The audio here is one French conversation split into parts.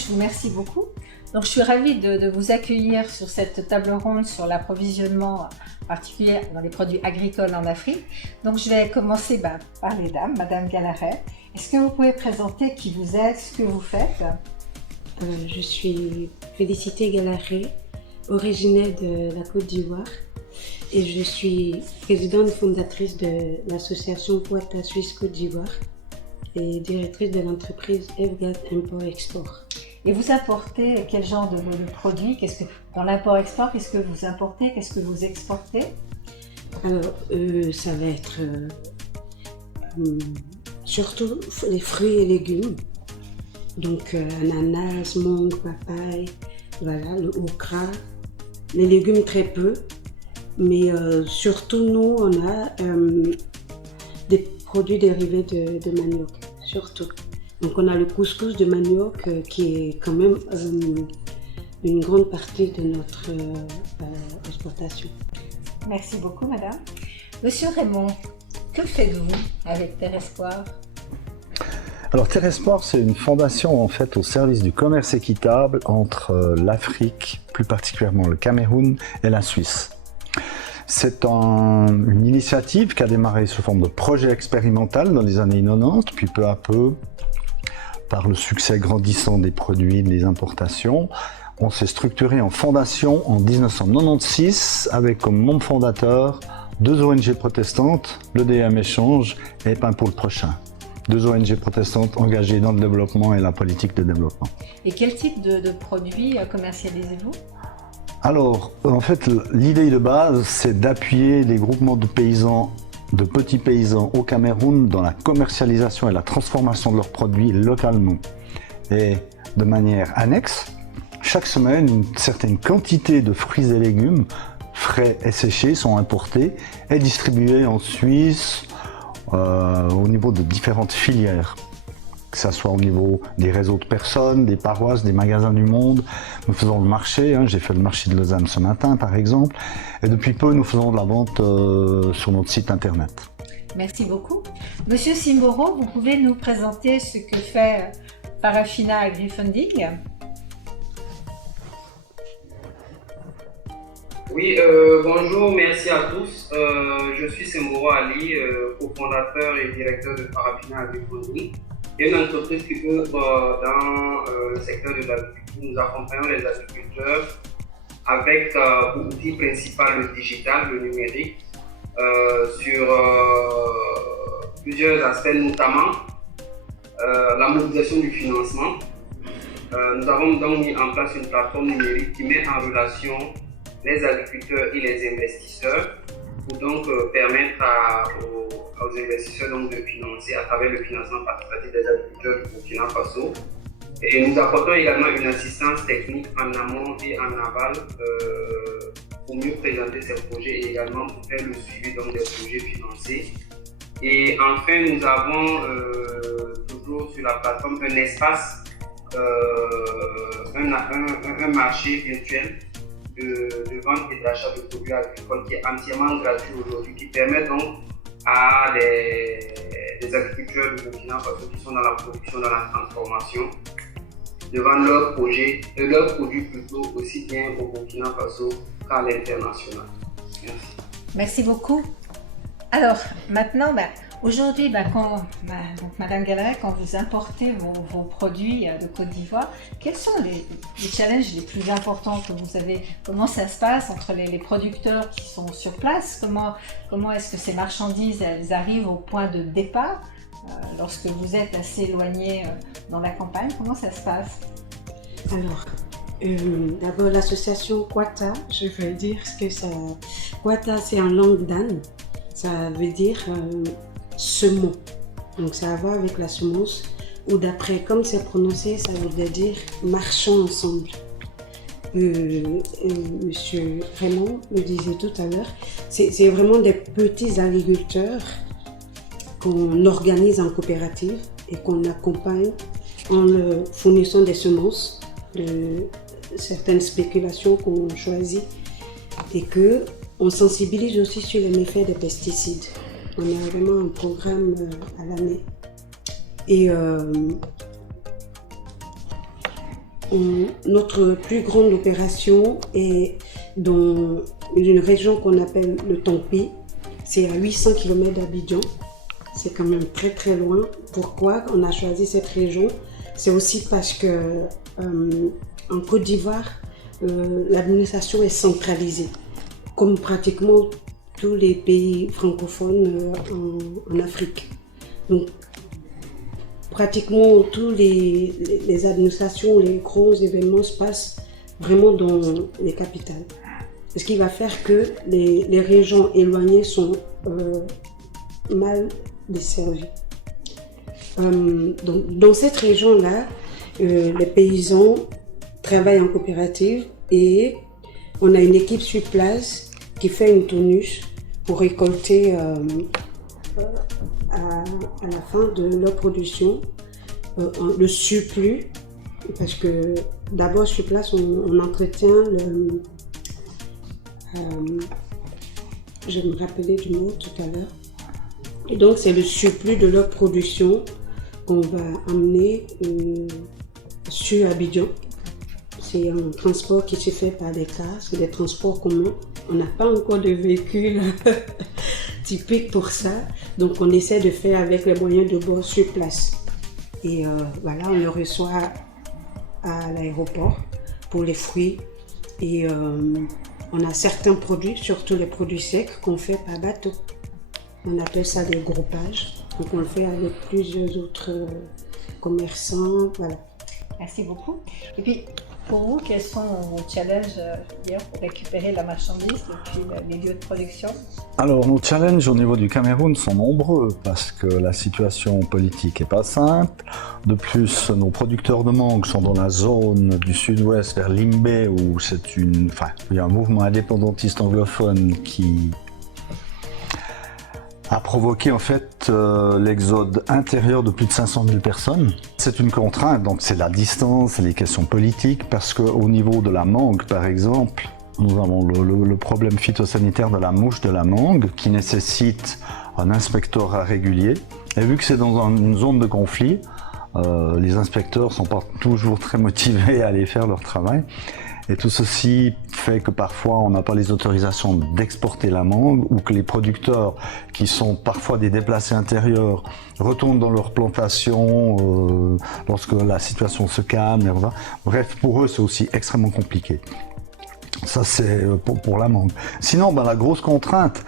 je vous remercie beaucoup. Donc, je suis ravie de vous accueillir sur cette table ronde sur l'approvisionnement particulier dans les produits agricoles en Afrique. Donc, je vais commencer par les dames. Madame Galaret, est-ce que vous pouvez présenter qui vous êtes, ce que vous faites? Je suis Félicité Galaret, originaire de la Côte d'Ivoire, et je suis présidente fondatrice de l'association Quata Suisse Côte d'Ivoire et directrice de l'entreprise FGAT Import-Export. Et vous importez quel genre de produits? Dans l'import-export, qu'est-ce que vous importez? Qu'est-ce que vous exportez? Alors, ça va être surtout les fruits et légumes. Donc, ananas, mangue, papaye, voilà, le okra. Les légumes très peu, mais surtout nous, on a des produits dérivés de manioc, surtout. Donc, on a le couscous de manioc qui est quand même une grande partie de notre exploitation. Merci beaucoup, madame. Monsieur Raymond, que faites-vous avec Terre Espoir? Alors Terre Espoir, c'est une fondation en fait au service du commerce équitable entre l'Afrique, plus particulièrement le Cameroun et la Suisse. C'est une initiative qui a démarré sous forme de projet expérimental dans les années 90, puis peu à peu, par le succès grandissant des produits, des importations, on s'est structuré en fondation en 1996 avec comme membre fondateur 2 ONG protestantes, l'EDM Échange et Pain pour le Prochain. 2 ONG protestantes engagées dans le développement et la politique de développement. Et quel type de produits commercialisez-vous? Alors, en fait, l'idée de base, c'est d'appuyer les groupements de paysans, de petits paysans au Cameroun dans la commercialisation et la transformation de leurs produits localement. Et de manière annexe, chaque semaine, une certaine quantité de fruits et légumes frais et séchés sont importés et distribués en Suisse, au niveau de différentes filières, que ce soit au niveau des réseaux de personnes, des paroisses, des magasins du monde. Nous faisons le marché, j'ai fait le marché de Lausanne ce matin par exemple, et depuis peu nous faisons de la vente sur notre site internet. Merci beaucoup. Monsieur Simboro, vous pouvez nous présenter ce que fait Farafina AgriFunding? Oui, bonjour, merci à tous. Je suis Semboro Ali, cofondateur et directeur de Farafina AgriFunding, qui est une entreprise qui œuvre dans le secteur de l'agriculture. Nous accompagnons les agriculteurs avec pour outil principal le digital, le numérique, sur plusieurs aspects, notamment la mobilisation du financement. Nous avons donc mis en place une plateforme numérique qui met en relation les agriculteurs et les investisseurs pour donc permettre aux investisseurs donc, de financer à travers le financement participatif des agriculteurs du Burkina Faso. Et nous apportons également une assistance technique en amont et en aval pour mieux présenter ces projets et également pour faire le suivi donc, des projets financés. Et enfin, nous avons toujours sur la plateforme un espace, un marché virtuel de vente et d'achat de produits agricoles qui est entièrement gratuit aujourd'hui, qui permet donc à des agriculteurs du Burkina Faso qui sont dans la production, dans la transformation, de vendre leurs produits plutôt aussi bien au Burkina Faso qu'à l'international. Merci. Merci beaucoup. Alors maintenant, aujourd'hui, donc, Madame Galaret, quand vous importez vos produits de Côte d'Ivoire, quels sont les challenges les plus importants que vous avez? Comment ça se passe entre les producteurs qui sont sur place? Comment est-ce que ces marchandises elles arrivent au point de départ lorsque vous êtes assez éloigné dans la campagne? Comment ça se passe? Alors, d'abord l'association Quata, je veux dire ce que ça... Quata, c'est en langue d'âne. Ça veut dire semon. Donc ça a à voir avec la semence, ou d'après comme c'est prononcé, ça veut dire marchons ensemble. Monsieur Raymond le disait tout à l'heure, c'est vraiment des petits agriculteurs qu'on organise en coopérative et qu'on accompagne en leur fournissant des semences de certaines spéculations qu'on choisit et que on sensibilise aussi sur les méfaits des pesticides. On a vraiment un programme à l'année. Et notre plus grande opération est dans une région qu'on appelle le Tampi. C'est à 800 km d'Abidjan. C'est quand même très très loin. Pourquoi on a choisi cette région? C'est aussi parce que en Côte d'Ivoire, l'administration est centralisée, comme pratiquement tous les pays francophones en Afrique. Donc, pratiquement toutes les administrations, les gros événements se passent vraiment dans les capitales. Ce qui va faire que les régions éloignées sont mal desservies. Donc, dans cette région-là, les paysans travaillent en coopérative et on a une équipe sur place qui fait une tonus pour récolter à la fin de leur production le surplus, parce que d'abord sur place on entretient je me rappelais du mot tout à l'heure, et donc c'est le surplus de leur production qu'on va amener sur Abidjan. C'est un transport qui se fait par des cars, c'est des transports communs. On n'a pas encore de véhicule typique pour ça, donc on essaie de faire avec les moyens de bord sur place. Et voilà, on le reçoit à l'aéroport pour les fruits. Et on a certains produits, surtout les produits secs, qu'on fait par bateau. On appelle ça des groupages. Donc on le fait avec plusieurs autres commerçants, voilà. Merci beaucoup. Et puis, pour vous, quels sont vos challenges pour récupérer la marchandise et puis les lieux de production? Alors, nos challenges au niveau du Cameroun sont nombreux parce que la situation politique n'est pas simple. De plus, nos producteurs de mangue sont dans la zone du sud-ouest vers Limbé où il y a un mouvement indépendantiste anglophone qui a provoqué en fait l'exode intérieur de plus de 500 000 personnes. C'est une contrainte, donc c'est la distance, c'est les questions politiques, parce qu'au niveau de la mangue par exemple, nous avons le problème phytosanitaire de la mouche de la mangue qui nécessite un inspectorat régulier. Et vu que c'est dans une zone de conflit, les inspecteurs ne sont pas toujours très motivés à aller faire leur travail. Et tout ceci fait que parfois on n'a pas les autorisations d'exporter la mangue ou que les producteurs qui sont parfois des déplacés intérieurs retournent dans leur plantation lorsque la situation se calme. Et voilà. Bref, pour eux c'est aussi extrêmement compliqué. Ça c'est pour la mangue. Sinon, la grosse contrainte,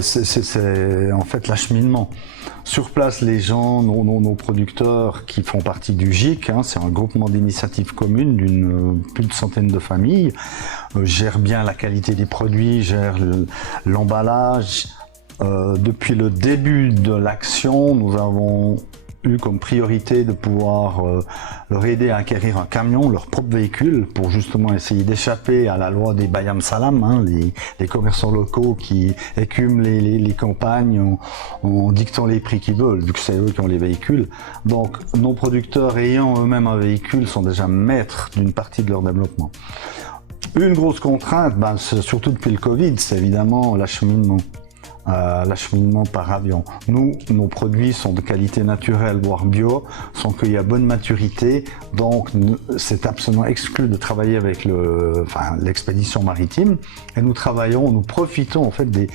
c'est en fait l'acheminement. Sur place, les gens, nos producteurs qui font partie du GIC, c'est un groupement d'initiatives communes d'une plus de centaine de familles, gèrent bien la qualité des produits, gèrent l'emballage. Depuis le début de l'action, nous avons eu comme priorité de pouvoir leur aider à acquérir un camion, leur propre véhicule, pour justement essayer d'échapper à la loi des Bayam Salam, les commerçants locaux qui écument les campagnes en dictant les prix qu'ils veulent, vu que c'est eux qui ont les véhicules. Donc nos producteurs ayant eux-mêmes un véhicule sont déjà maîtres d'une partie de leur développement. Une grosse contrainte, surtout depuis le Covid, c'est évidemment l'acheminement. L'acheminement par avion. Nous, nos produits sont de qualité naturelle, voire bio, sont cueillis à bonne maturité, donc c'est absolument exclu de travailler avec l'expédition maritime. Et nous profitons en fait des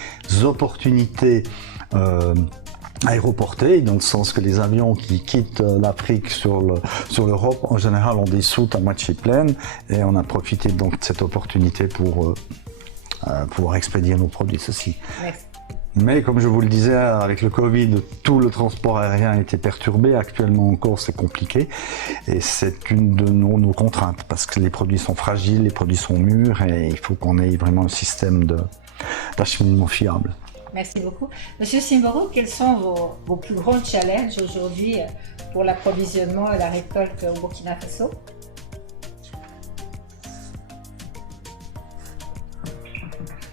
opportunités aéroportées, dans le sens que les avions qui quittent l'Afrique sur l'Europe, en général, ont des soutes à moitié pleines, et on a profité donc de cette opportunité pour pouvoir expédier nos produits. Ceci. Merci. Mais comme je vous le disais, avec le Covid, tout le transport aérien a été perturbé. Actuellement encore, c'est compliqué. Et c'est une de nos contraintes, parce que les produits sont fragiles, les produits sont mûrs, et il faut qu'on ait vraiment un système d'acheminement fiable. Merci beaucoup. Monsieur Simboro, quels sont vos plus grands challenges aujourd'hui pour l'approvisionnement et la récolte au Burkina Faso?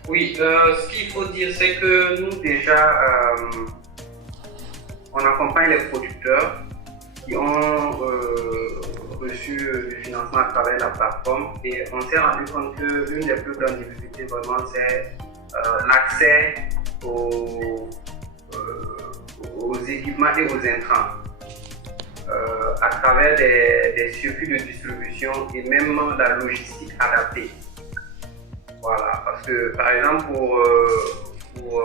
Oui, ce qu'il faut dire, c'est que nous déjà, on accompagne les producteurs qui ont reçu du financement à travers la plateforme, et on s'est rendu compte que l'une des plus grandes difficultés vraiment c'est l'accès aux équipements et aux intrants. à travers des circuits de distribution et même la logistique adaptée. Voilà, parce que par exemple pour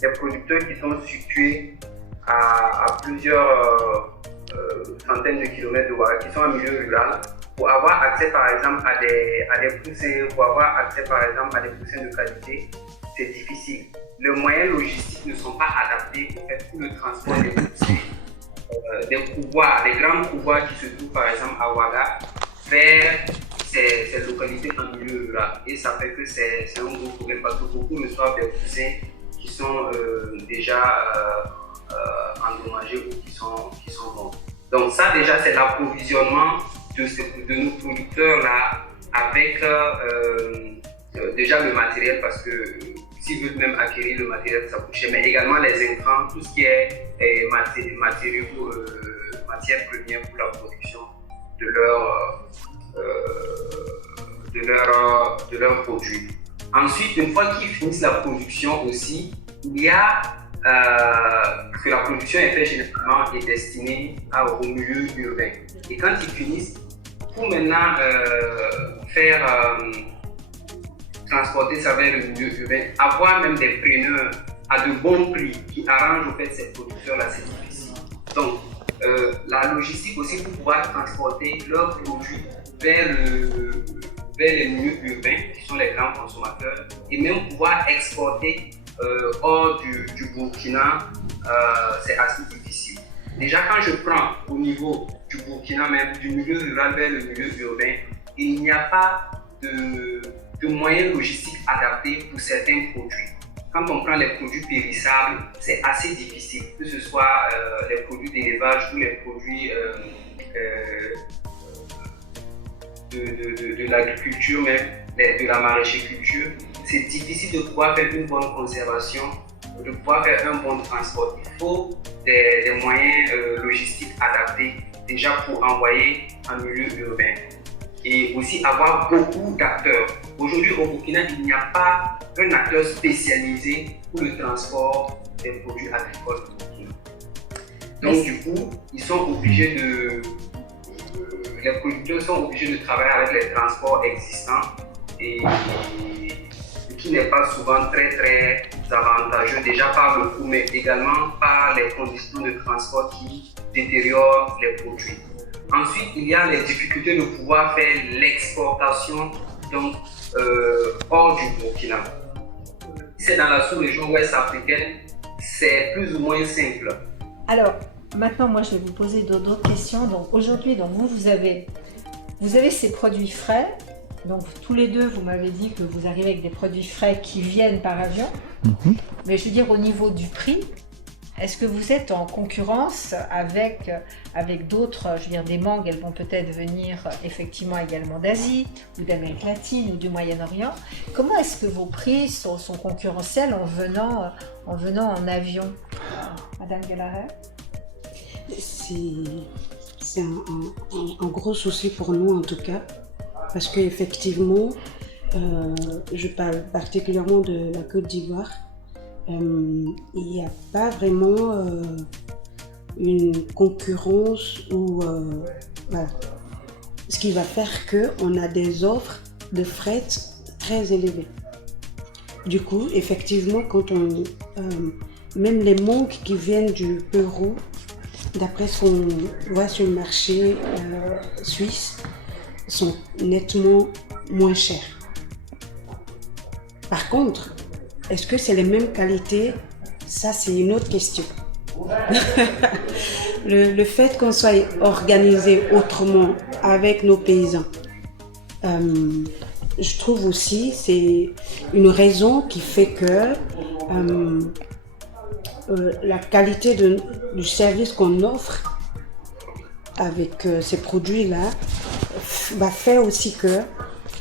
des producteurs qui sont situés à plusieurs centaines de kilomètres de Ouaga, qui sont en milieu rural, pour avoir accès par exemple à des poussins, pour avoir accès par exemple à des poussins de qualité, c'est difficile. Les moyens logistiques ne sont pas adaptés pour faire tout le transport des poussins. Des grands couvoirs qui se trouvent par exemple à Ouaga vers ces localités en milieu rural. Et ça fait que c'est un gros problème parce que beaucoup reçoivent des poussins qui sont déjà endommagés ou qui sont bons. Donc ça déjà c'est l'approvisionnement de nos producteurs-là avec déjà le matériel, parce que s'ils veulent même acquérir le matériel, ça coûte cher, mais également les intrants, tout ce qui est matières premières pour la production de leurs produits. Ensuite, une fois qu'ils finissent la production aussi, il y a que la production est faite généralement et destinée au milieu urbain. Et quand ils finissent, pour maintenant faire transporter ça vers le milieu urbain, avoir même des preneurs à de bons prix qui arrangent en fait ces producteurs-là, c'est difficile. Donc, la logistique aussi pour pouvoir transporter leurs produits vers les milieux urbains, qui sont les grands consommateurs, et même pouvoir exporter hors du Burkina, c'est assez difficile. Déjà, quand je prends au niveau du Burkina, même du milieu rural vers le milieu urbain, il n'y a pas de moyens logistiques adaptés pour certains produits. Quand on prend les produits périssables, c'est assez difficile, que ce soit les produits d'élevage ou les produits de l'agriculture, même de la maraîchère-culture. C'est difficile de pouvoir faire une bonne conservation, de pouvoir faire un bon transport. Il faut des moyens logistiques adaptés déjà pour envoyer en milieu urbain. Et aussi avoir beaucoup d'acteurs. Aujourd'hui au Burkina, il n'y a pas un acteur spécialisé pour le transport des produits agricoles au Burkina. Donc du coup, ils sont obligés les producteurs sont obligés de travailler avec les transports existants et qui n'est pas souvent très très avantageux, déjà par le coût, mais également par les conditions de transport qui détériorent les produits. Ensuite, il y a les difficultés de pouvoir faire l'exportation donc, hors du Burkina. Si c'est dans la sous-région ouest africaine, c'est plus ou moins simple. Alors, maintenant, moi, je vais vous poser d'autres questions. Donc, aujourd'hui, vous avez ces produits frais. Donc, tous les deux, vous m'avez dit que vous arrivez avec des produits frais qui viennent par avion. Mm-hmm. Mais je veux dire, au niveau du prix, est-ce que vous êtes en concurrence avec d'autres, je veux dire, des mangues, elles vont peut-être venir effectivement également d'Asie ou d'Amérique latine ou du Moyen-Orient. Comment est-ce que vos prix sont concurrentiels en venant en avion? Madame Galaret? C'est un gros souci pour nous en tout cas, parce qu'effectivement, je parle particulièrement de la Côte d'Ivoire. Il n'y a pas vraiment une concurrence ou voilà. Ce qui va faire qu'on a des offres de fret très élevées. Du coup, effectivement, quand même les mangues qui viennent du Pérou, d'après ce qu'on voit sur le marché suisse, sont nettement moins chères. Par contre, est-ce que c'est les mêmes qualités? Ça, c'est une autre question. le fait qu'on soit organisé autrement avec nos paysans, je trouve aussi c'est une raison qui fait que la qualité du service qu'on offre avec ces produits-là va faire aussi que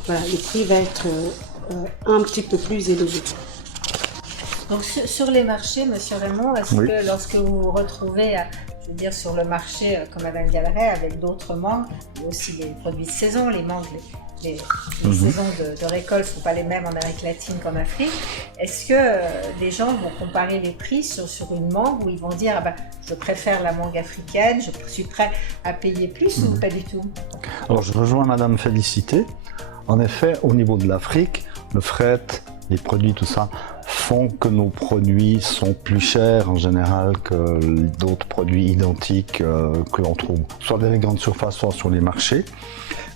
voilà, le prix va être un petit peu plus élevé. Donc sur les marchés, Monsieur Raymond, est-ce que lorsque vous vous retrouvez, je veux dire, sur le marché comme Madame Galaret avec d'autres mangues, il y a aussi les produits de saison, les mangues les saisons de récolte ne sont pas les mêmes en Amérique latine qu'en Afrique. Est-ce que les gens vont comparer les prix sur une mangue où ils vont dire ah ben, je préfère la mangue africaine, je suis prêt à payer plus ou pas du tout? Alors je rejoins Madame Félicité. En effet, au niveau de l'Afrique, le fret, les produits, tout ça, font que nos produits sont plus chers en général que d'autres produits identiques que l'on trouve soit dans les grandes surfaces, soit sur les marchés,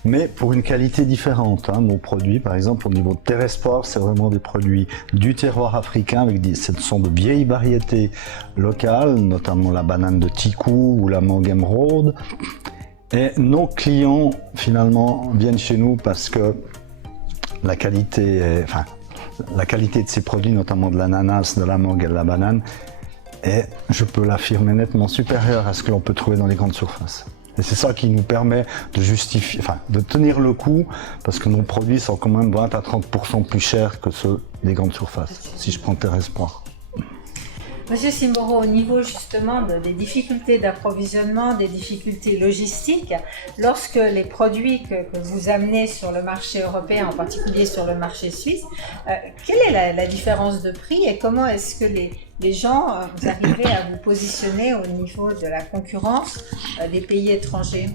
mais pour une qualité différente. Nos produits, par exemple, au niveau de Terresport, c'est vraiment des produits du terroir africain, ce sont de vieilles variétés locales, notamment la banane de Tikou ou la mangue émeraude. Et nos clients, finalement, viennent chez nous parce que la qualité de ces produits, notamment de l'ananas, de la mangue et de la banane, est, je peux l'affirmer nettement, supérieure à ce que l'on peut trouver dans les grandes surfaces. Et c'est ça qui nous permet de justifier, de tenir le coup, parce que nos produits sont quand même 20 à 30% plus chers que ceux des grandes surfaces, si je prends Terresport. Monsieur Simboro, au niveau justement des difficultés d'approvisionnement, des difficultés logistiques, lorsque les produits que vous amenez sur le marché européen, en particulier sur le marché suisse, quelle est la différence de prix et comment est-ce que les gens, vous arrivez à vous positionner au niveau de la concurrence des pays étrangers?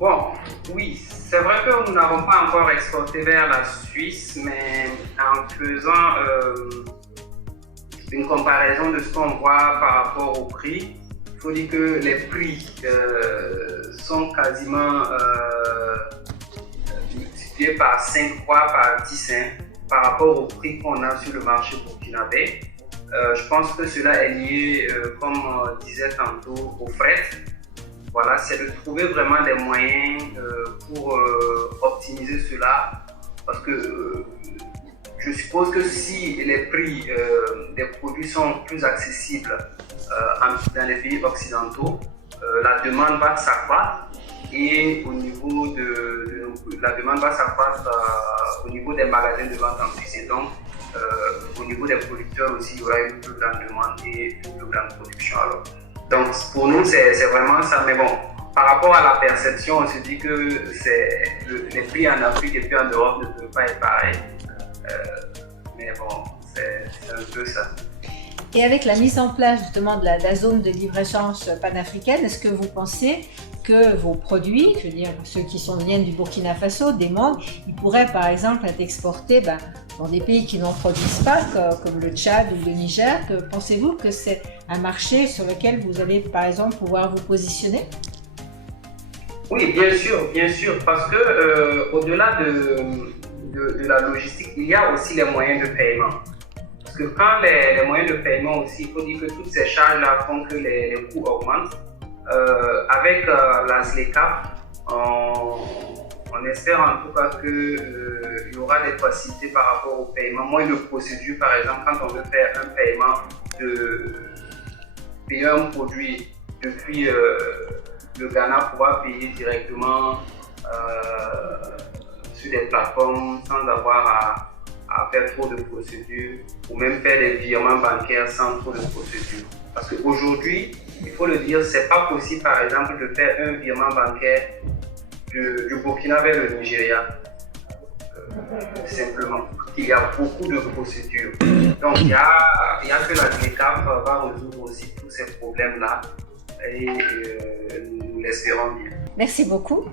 Bon, oui, c'est vrai que nous n'avons pas encore exporté vers la Suisse, mais en faisant une comparaison de ce qu'on voit par rapport au prix, il faut dire que les prix sont quasiment multipliés par 5 fois, par 10 par rapport au prix qu'on a sur le marché burkinabé. Je pense que cela est lié, comme on disait tantôt, au fret. Voilà, c'est de trouver vraiment des moyens pour optimiser cela, parce que je suppose que si les prix des produits sont plus accessibles dans les pays occidentaux, la demande va s'accroître et au niveau la demande va s'accroître au niveau des magasins de vente en Suisse. Et donc, au niveau des producteurs aussi, il y aura une plus grande demande et une plus grande production alors. Donc pour nous, c'est vraiment ça. Mais bon, par rapport à la perception, on se dit que les prix en Afrique et puis en Europe ne peuvent pas être pareils. Mais bon, c'est un peu ça. Et avec la mise en place justement de la zone de libre-échange panafricaine, est-ce que vous pensez que vos produits, je veux dire ceux qui viennent du Burkina Faso, des mangues, ils pourraient par exemple être exportés dans des pays qui n'en produisent pas, comme le Tchad ou le Niger? Pensez-vous que c'est un marché sur lequel vous allez par exemple pouvoir vous positionner? Oui, bien sûr, parce que au-delà de la logistique, il y a aussi les moyens de paiement. Parce que quand les moyens de paiement aussi, il faut dire que toutes ces charges-là font que les coûts augmentent. Avec la ZLECAf, on espère en tout cas qu'il y aura des facilités par rapport au paiement, moins de procédures. Par exemple, quand on veut faire un paiement de payer un produit depuis le Ghana, pouvoir payer directement sur des plateformes sans avoir à faire trop de procédures, ou même faire des virements bancaires sans trop de procédures. Parce qu'aujourd'hui, il faut le dire, c'est pas possible par exemple de faire un virement bancaire du Burkina vers le Nigeria. Simplement. Il y a beaucoup de procédures. Donc il y a que la ZLECAf va résoudre aussi tous ces problèmes-là et nous l'espérons bien. Merci beaucoup.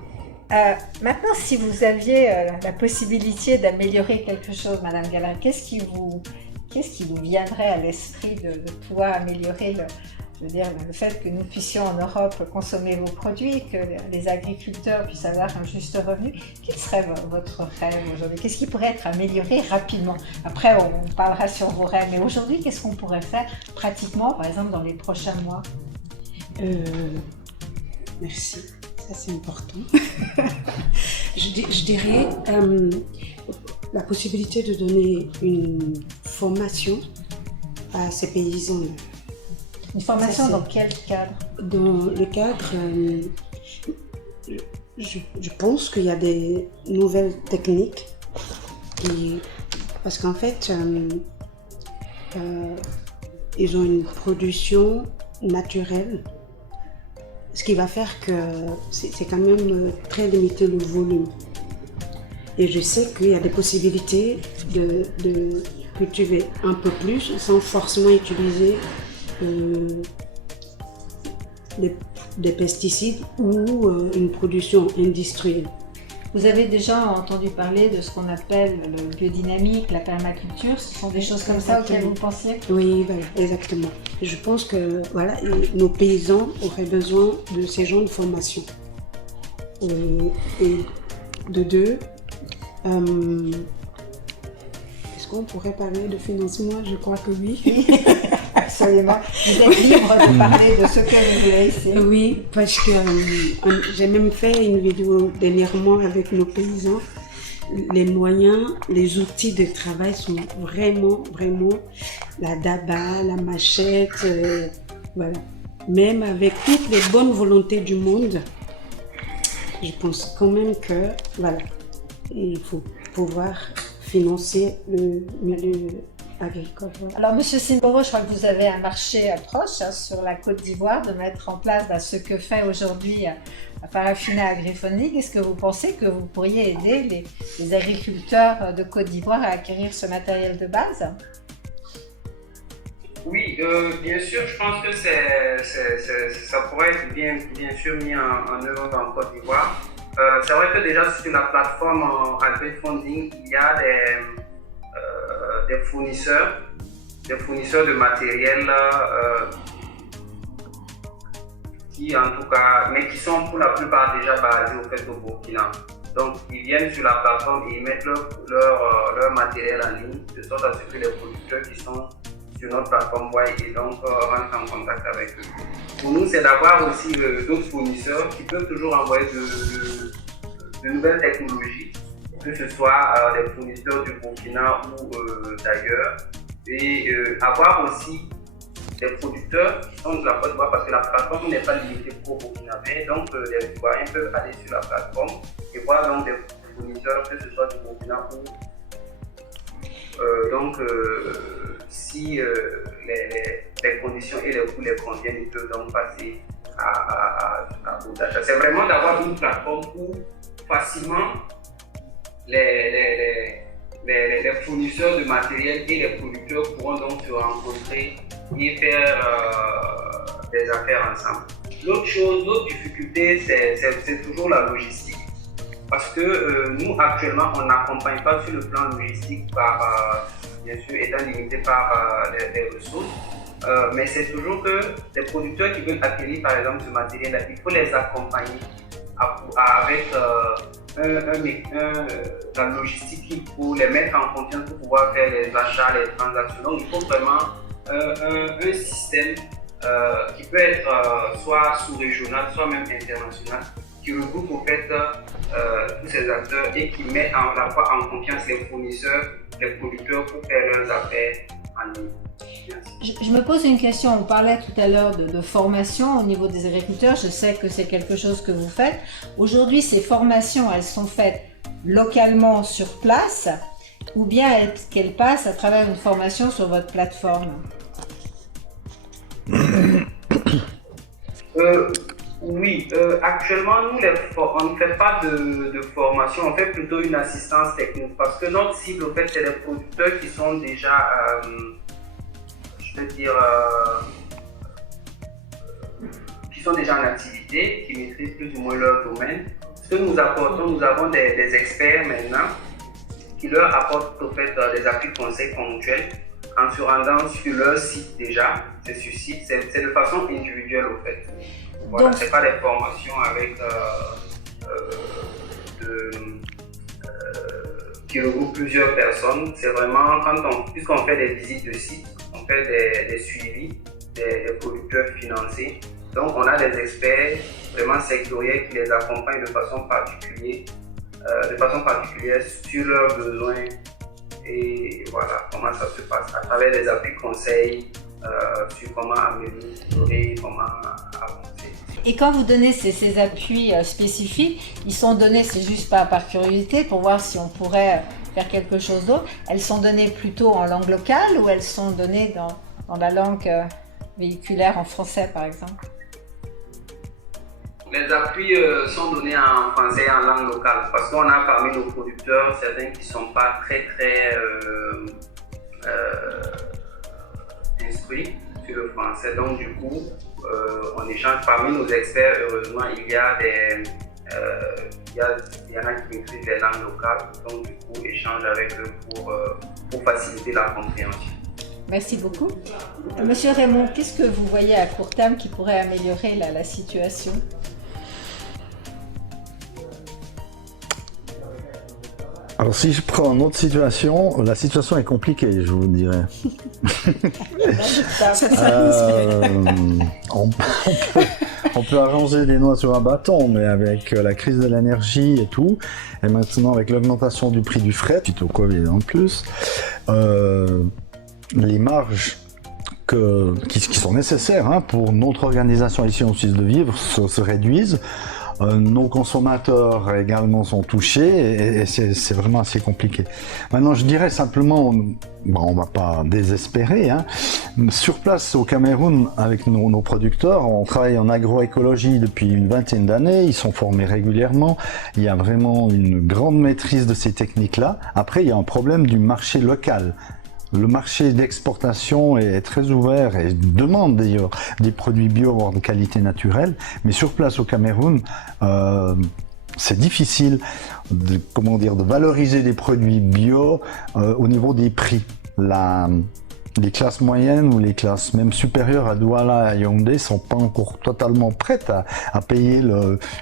Maintenant, si vous aviez la possibilité d'améliorer quelque chose, Madame Galin, qu'est-ce qui vous viendrait à l'esprit de pouvoir améliorer le fait que nous puissions en Europe consommer vos produits, que les agriculteurs puissent avoir un juste revenu? Quel serait votre rêve aujourd'hui? Qu'est-ce qui pourrait être amélioré rapidement? Après, on parlera sur vos rêves, mais aujourd'hui, qu'est-ce qu'on pourrait faire pratiquement, par exemple, dans les prochains mois? Merci, ça c'est important. je dirais la possibilité de donner une formation à ces paysans-là. Une formation dans quel cadre? Dans le cadre, je pense qu'il y a des nouvelles techniques parce qu'en fait, ils ont une production naturelle, ce qui va faire que c'est quand même très limité le volume. Et je sais qu'il y a des possibilités de cultiver un peu plus sans forcément utiliser des pesticides ou une production industrielle. Vous avez déjà entendu parler de ce qu'on appelle le biodynamique, la permaculture, ce sont des choses comme ça auxquelles vous pensiez? Oui, voilà, exactement. Je pense que voilà, nos paysans auraient besoin de ces genres de formation. Et de deux, est-ce qu'on pourrait parler de financement? Je crois que oui. Absolument. Vous êtes libre de parler de ce que vous voulez ici. Oui, parce que j'ai même fait une vidéo dernièrement avec nos paysans. Les moyens, les outils de travail sont vraiment la daba, la machette, voilà. Même avec toutes les bonnes volontés du monde, je pense quand même que voilà, il faut pouvoir financer le milieu agricole. Alors, Monsieur Simboro, je crois que vous avez un marché proche sur la Côte d'Ivoire de mettre en place ce que fait aujourd'hui Farafina Agri-Funding. Est-ce que vous pensez que vous pourriez aider les agriculteurs de Côte d'Ivoire à acquérir ce matériel de base? Oui, bien sûr, je pense que ça pourrait être bien sûr mis en œuvre en Côte d'Ivoire. C'est vrai que déjà sur la plateforme Agri-Funding, il y a des fournisseurs de matériel qui en tout cas, mais qui sont pour la plupart déjà basés au fait au Burkina. Donc ils viennent sur la plateforme et ils mettent leur matériel en ligne, de sorte à ce que les producteurs qui sont sur notre plateforme voient et donc rentrent en contact avec eux. Pour nous, c'est d'avoir aussi d'autres fournisseurs qui peuvent toujours envoyer de nouvelles technologies, que ce soit des fournisseurs du Burkina ou d'ailleurs, et avoir aussi des producteurs qui sont de la Côte d'Ivoire, parce que la plateforme n'est pas limitée pour Burkinabé, donc les Ivoiriens peuvent aller sur la plateforme et voir donc des fournisseurs, que ce soit du Burkina ou si les conditions et les coûts les conviennent, ils peuvent donc passer à d'achat. C'est vraiment d'avoir une plateforme où facilement les fournisseurs de matériel et les producteurs pourront donc se rencontrer et faire des affaires ensemble. L'autre difficulté, c'est toujours la logistique. Parce que nous, actuellement, on n'accompagne pas sur le plan logistique bien sûr, étant limité par les ressources. Mais c'est toujours que les producteurs qui veulent acquérir, par exemple, ce matériel-là, il faut les accompagner avec la logistique pour les mettre en confiance pour pouvoir faire les achats, les transactions. Donc, il faut vraiment un système qui peut être soit sous-régional, soit même international, qui regroupe au fait tous ces acteurs et qui met à la fois en confiance les fournisseurs, les producteurs pour faire leurs affaires en ligne. Je me pose une question, on parlait tout à l'heure de formation au niveau des agriculteurs, je sais que c'est quelque chose que vous faites. Aujourd'hui, ces formations, elles sont faites localement sur place ou bien qu'elles passent à travers une formation sur votre plateforme? Oui, actuellement, nous, on ne fait pas de formation, on fait plutôt une assistance technique parce que notre cible, en fait, c'est les producteurs qui sont déjà, qui sont déjà en activité, qui maîtrisent plus ou moins leur domaine. Ce que nous apportons, nous avons des experts maintenant qui leur apportent au fait des appuis conseils ponctuels en se rendant sur leur site déjà, c'est sur site, c'est de façon individuelle au fait. Voilà, ce n'est pas des formations avec qui regroupent plusieurs personnes. C'est vraiment puisqu'on fait des visites de site, on fait des suivis des producteurs financés. Donc on a des experts vraiment sectoriels qui les accompagnent de façon particulière sur leurs besoins. Et voilà comment ça se passe à travers des appuis conseils sur comment améliorer, comment avancer. Et quand vous donnez ces appuis spécifiques, ils sont donnés, c'est juste pas par curiosité, pour voir si on pourrait faire quelque chose d'autre. Elles sont données plutôt en langue locale ou elles sont données dans la langue véhiculaire en français, par exemple? Les appuis sont donnés en français et en langue locale parce qu'on a parmi nos producteurs certains qui ne sont pas très instruits sur le français. Donc du coup, on échange parmi nos experts. Heureusement, il y en a qui maîtrisent les langues locales. Donc du coup, échange avec eux pour faciliter la compréhension. Merci beaucoup. Monsieur Raymond, qu'est-ce que vous voyez à court terme qui pourrait améliorer la situation? Alors si je prends une autre situation, la situation est compliquée, je vous dirais. On peut arranger des noix sur un bâton, mais avec la crise de l'énergie et tout, et maintenant avec l'augmentation du prix du fret, suite au Covid en plus, les marges qui sont nécessaires pour notre organisation ici en Suisse de vivre se réduisent. Nos consommateurs également sont touchés et c'est vraiment assez compliqué. Maintenant, je dirais simplement, on va pas désespérer. Sur place au Cameroun, avec nos producteurs, on travaille en agroécologie depuis une vingtaine d'années. Ils sont formés régulièrement. Il y a vraiment une grande maîtrise de ces techniques-là. Après, il y a un problème du marché local. Le marché d'exportation est très ouvert et demande d'ailleurs des produits bio voire de qualité naturelle. Mais sur place au Cameroun, c'est difficile de valoriser des produits bio au niveau des prix. Les classes moyennes ou les classes même supérieures à Douala et à Yaoundé sont pas encore totalement prêtes à payer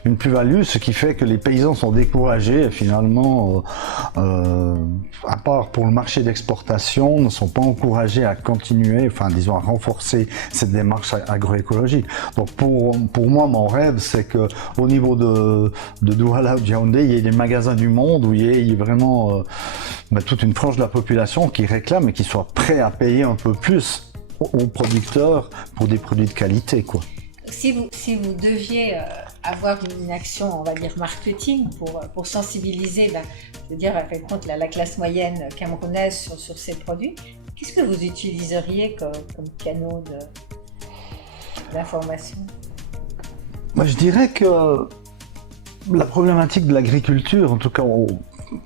une plus-value, ce qui fait que les paysans sont découragés et finalement, à part pour le marché d'exportation, ne sont pas encouragés à continuer, à renforcer cette démarche agroécologique. Donc pour moi, mon rêve, c'est que au niveau de Douala ou de Yaoundé, il y ait des magasins du monde où il y ait vraiment toute une frange de la population qui réclame et qui soit prêt à payer un peu plus aux producteurs pour des produits de qualité, quoi. Si vous deviez avoir une action, on va dire marketing, pour sensibiliser, avec compte la classe moyenne camerounaise sur ces produits, qu'est-ce que vous utiliseriez comme canaux d'information? Moi, je dirais que la problématique de l'agriculture, en tout cas,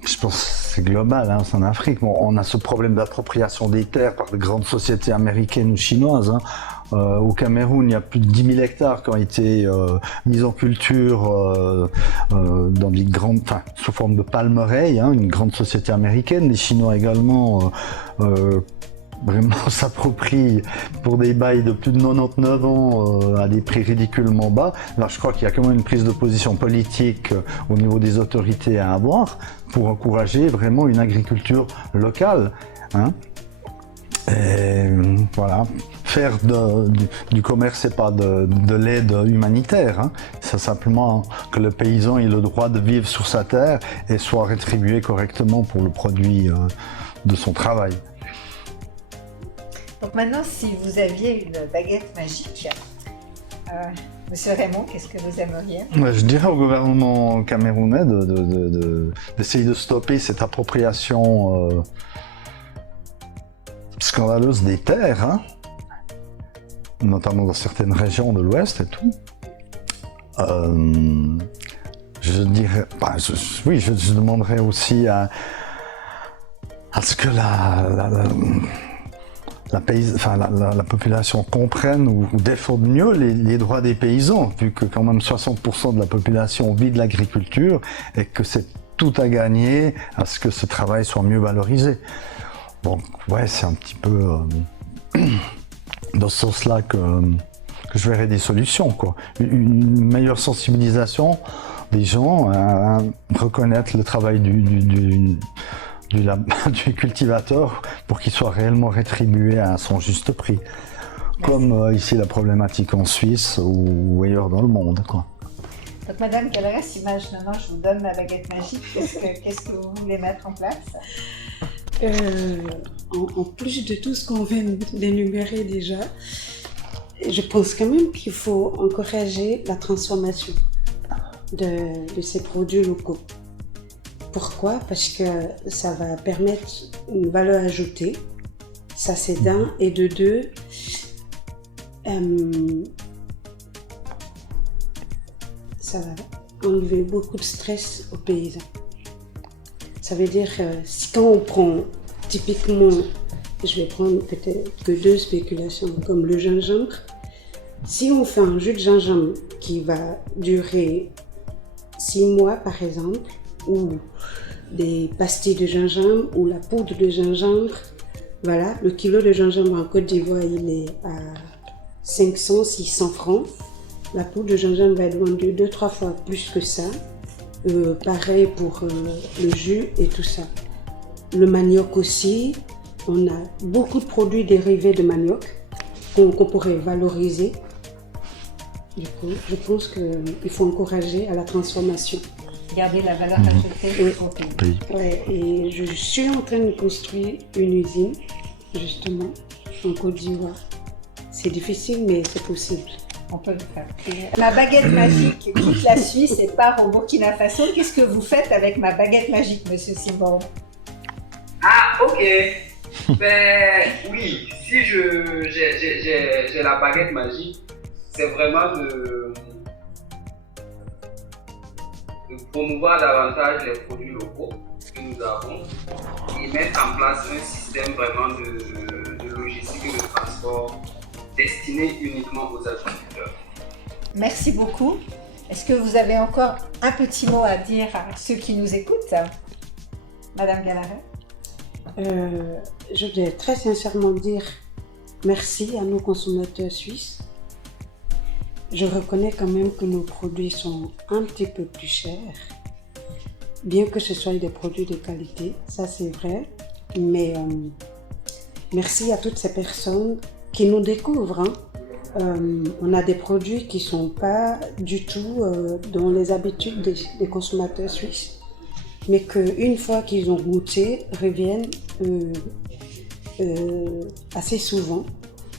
je pense que c'est global, c'est en Afrique. On a ce problème d'appropriation des terres par de grandes sociétés américaines ou chinoises. Au Cameroun, il y a plus de 10 000 hectares qui ont été mis en culture dans des grandes, sous forme de palmeraie, une grande société américaine. Les Chinois également vraiment s'approprient pour des bails de plus de 99 ans à des prix ridiculement bas. Alors je crois qu'il y a quand même une prise de position politique au niveau des autorités à avoir pour encourager vraiment une agriculture locale. Et voilà, faire du commerce et pas de l'aide humanitaire. C'est simplement que le paysan ait le droit de vivre sur sa terre et soit rétribué correctement pour le produit de son travail. Donc maintenant, si vous aviez une baguette magique, Monsieur Raymond, qu'est-ce que vous aimeriez? Je dirais au gouvernement camerounais d'essayer de stopper cette appropriation scandaleuse des terres, notamment dans certaines régions de l'Ouest et tout. Je dirais, je demanderais aussi à ce que la population comprenne ou défende mieux les droits des paysans, vu que quand même 60% de la population vit de l'agriculture et que c'est tout à gagner à ce que ce travail soit mieux valorisé. Donc c'est un petit peu dans ce sens-là que je verrais des solutions, quoi. Une meilleure sensibilisation des gens à reconnaître le travail du cultivateur pour qu'il soit réellement rétribué à son juste prix. Comme ici la problématique en Suisse ou ailleurs dans le monde, quoi. Donc Madame Gallera, si maintenant je vous donne ma baguette magique, qu'est-ce que vous voulez mettre en place? En plus de tout ce qu'on vient d'énumérer déjà, je pense quand même qu'il faut encourager la transformation de ces produits locaux. Pourquoi? Parce que ça va permettre une valeur ajoutée, ça c'est d'un, et de deux, ça va enlever beaucoup de stress aux paysans. Ça veut dire quand on prend typiquement, je vais prendre peut-être que deux spéculations comme le gingembre. Si on fait un jus de gingembre qui va durer 6 mois par exemple, ou des pastilles de gingembre ou la poudre de gingembre, voilà, le kilo de gingembre en Côte d'Ivoire il est à 500-600 francs. La poudre de gingembre va être vendue 2-3 fois plus que ça. Pareil pour le jus et tout ça. Le manioc aussi, on a beaucoup de produits dérivés de manioc qu'on pourrait valoriser. Du coup, je pense qu'il faut encourager à la transformation. Garder la valeur ajoutée au pays. Ouais, et je suis en train de construire une usine, justement, en Côte d'Ivoire. C'est difficile, mais c'est possible. On peut le faire. Ma baguette magique quitte la Suisse et part au Burkina Faso. Qu'est-ce que vous faites avec ma baguette magique, Monsieur Simboro? Ah, ok. Ben oui, si j'ai la baguette magique, c'est vraiment de promouvoir davantage les produits locaux que nous avons et mettre en place un système vraiment de logistique et de transport destiné uniquement aux agriculteurs. Merci beaucoup. Est-ce que vous avez encore un petit mot à dire à ceux qui nous écoutent, Madame Galaret? Je voudrais très sincèrement dire merci à nos consommateurs suisses. Je reconnais quand même que nos produits sont un petit peu plus chers, bien que ce soit des produits de qualité, ça c'est vrai. Mais merci à toutes ces personnes qui nous découvrent. On a des produits qui ne sont pas du tout dans les habitudes des consommateurs suisses, mais qu'une fois qu'ils ont goûté, reviennent assez souvent.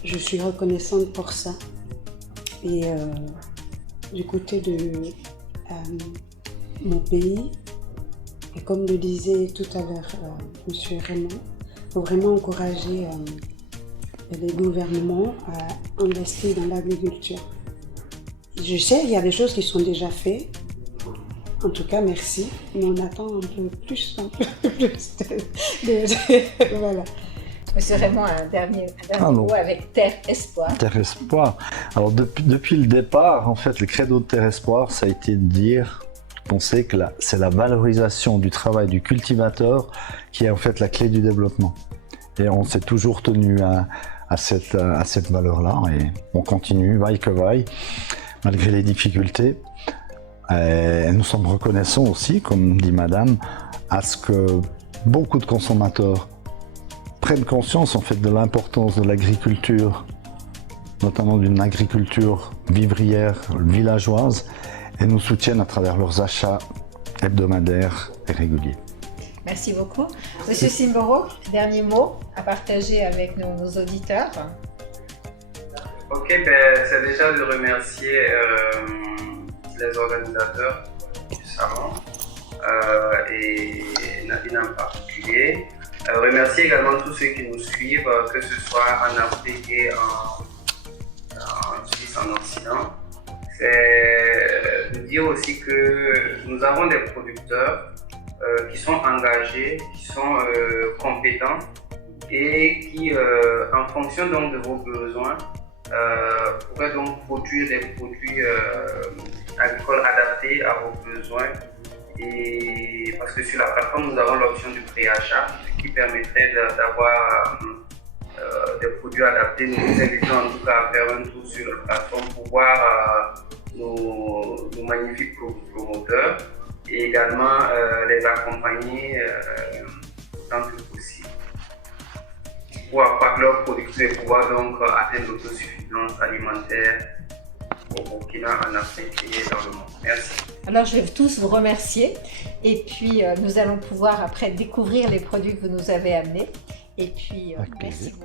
Je suis reconnaissante pour ça. Et du côté de mon pays, et comme le disait tout à l'heure M. Raymond, il faut vraiment encourager les gouvernements à investir dans l'agriculture. Je sais, il y a des choses qui sont déjà faites. En tout cas, merci. Mais on attend un peu plus. Voilà. Monsieur Raymond, un dernier mot avec Terre Espoir. Terre Espoir. Alors depuis le départ, en fait, le credo de Terre Espoir, ça a été de dire, penser que c'est la valorisation du travail du cultivateur qui est en fait la clé du développement. Et on s'est toujours tenu à cette valeur-là et on continue, vaille que vaille, malgré les difficultés. Et nous sommes reconnaissants aussi, comme dit Madame, à ce que beaucoup de consommateurs prennent conscience en fait de l'importance de l'agriculture, notamment d'une agriculture vivrière, villageoise, et nous soutiennent à travers leurs achats hebdomadaires et réguliers. Merci beaucoup. Monsieur Simboro, dernier mot à partager avec nos auditeurs. Ok, ben, c'est déjà de remercier les organisateurs du salon et Nadine en particulier. Remercier également tous ceux qui nous suivent, que ce soit en Afrique et en Suisse, en Occident. C'est de dire aussi que nous avons des producteurs qui sont engagés, qui sont compétents et qui, en fonction donc de vos besoins, pourraient donc produire des produits agricoles adaptés à vos besoins. Et parce que sur la plateforme, nous avons l'option du préachat, ce qui permettrait d'avoir des produits adaptés. Nous vous invitons en tout cas à faire un tour sur la plateforme pour voir nos magnifiques promoteurs et également les accompagner autant que possible pour accroître leur production et pouvoir donc atteindre l'autosuffisance alimentaire au Burkina, en Afrique et dans le monde. Merci. Alors je vais tous vous remercier et puis nous allons pouvoir après découvrir les produits que vous nous avez amenés et puis merci beaucoup.